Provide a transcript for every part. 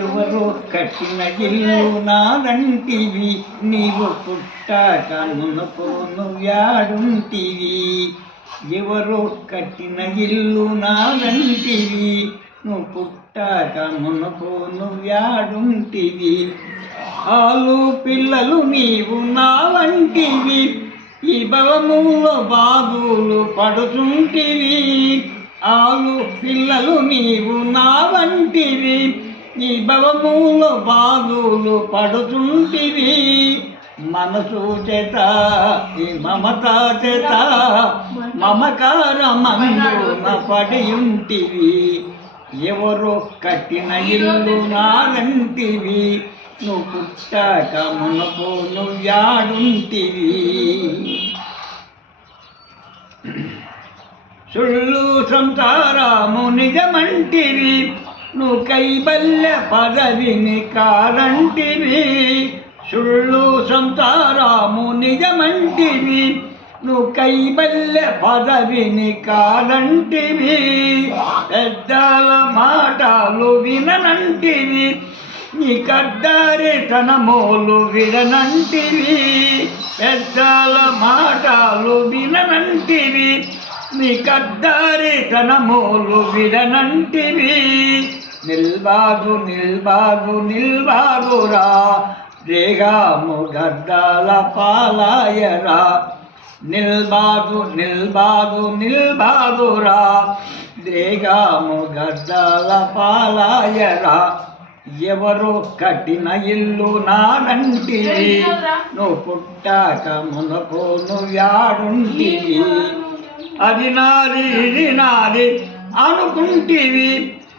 ఎవరో కట్టిన ఇల్లు నాదంటివి, నీవు పుట్టాక మునుకోను వ్యాడుంటివి. ఎవరో కట్టిన ఇల్లు నాదంటివి, నువ్వు పుట్టాక మునుకోను వ్యాడుంటివి. ఆలు పిల్లలు నీవు నా వంటివి, ఈ భవములో బాధులు పడుతుంటివి. ఆలు పిల్లలు నీవు నా వంటివి, ఈ భవములో బాధులు పడుతుంటివి. మనసు చేత ఈ మమత చేత మమకారమందున పడి ఉంటివి. ఎవరో కట్టిన ఇల్లు నాదంటివి, నువ్వు పుట్టాక మునుకోను వ్యాడుంటివి. సుళ్ళు సంసారము నిజమంటివి, నువ్వు కైబల్య పదవిని కాదంటివి. సుళ్ళు సంసారము నిజమంటివి, నువ్వు కైబల్య పదవిని కాదంటివి. పెద్దల మాటలు విననంటివి, నీ కద్దారి తన మోలు విడనంటివి. పెద్దల మాటలు విననంటివి, నీ కద్దారి తన మోలు విడనంటివి. నిల్బాగు నిల్బాగు నిల్బాగురా, రేగాము గద్దాల పాలాయరా. నిల్బాగు నిల్బాగు నిల్బాగురా, రేగాము గద్దాల పాలాయరా. ఎవరో కట్టిన ఇల్లు నాదంటివి, నువ్వు పుట్టాక మునుకోను వ్యాడుంటివి. అది నాది ఇది నాది అనుకుంటివి,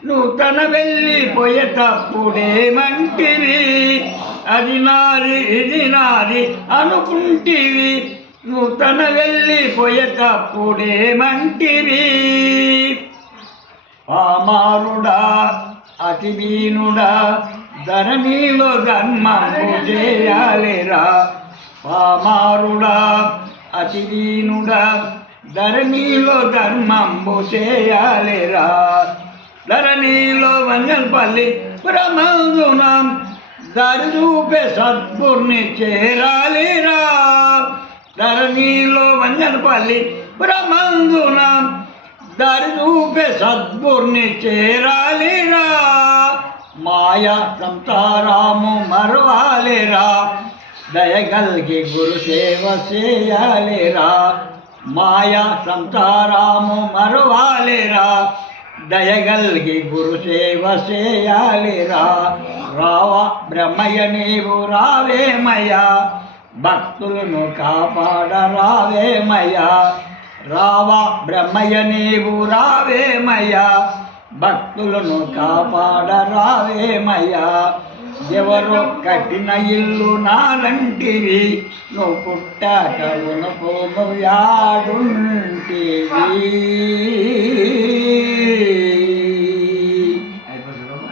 నువ్వు తన వెళ్ళిపోయేటప్పుడేమంటివి. అది నాది ఇది నాది అనుకుంటివి, నువ్వు తన వెళ్ళిపోయేటప్పుడేమంటివి. పామారుడా అతివీనుడా, ధరణిలో ధర్మము చేయాలిరా. పామారుడా అతివీనుడా, ధరణిలో ధర్మము చేయాలిరా. ధరణిలో వంజల్పల్లి ప్రమాదున దారి చూపే సద్గుర్ని చేరాలిరా. ధరణిలో వంజల్పల్లి ప్రమాదున దారి చూపే సద్గుర్ని చేరాలిరా. మాయా సంసారము మరవాలిరా, దయగల్గి గురు సేవ చేయాలిరా. మాయా సంసారము మరవాలిరా, దయగల్గి గురు సేవ చేయాలిరా. రావ బ్రహ్మయ్య నీవు రావేమయ్యా, భక్తులను కాపాడ రావేమయ్యా. రావ బ్రహ్మయ్య నీవు రావేమయ్యా, భక్తులను కాపాడ రావేమయ్యా. ఎవరో కట్టిన ఇల్లు నాలంటివి, నువ్వు పుట్టాక మునుకోను వ్యాడుంటివి.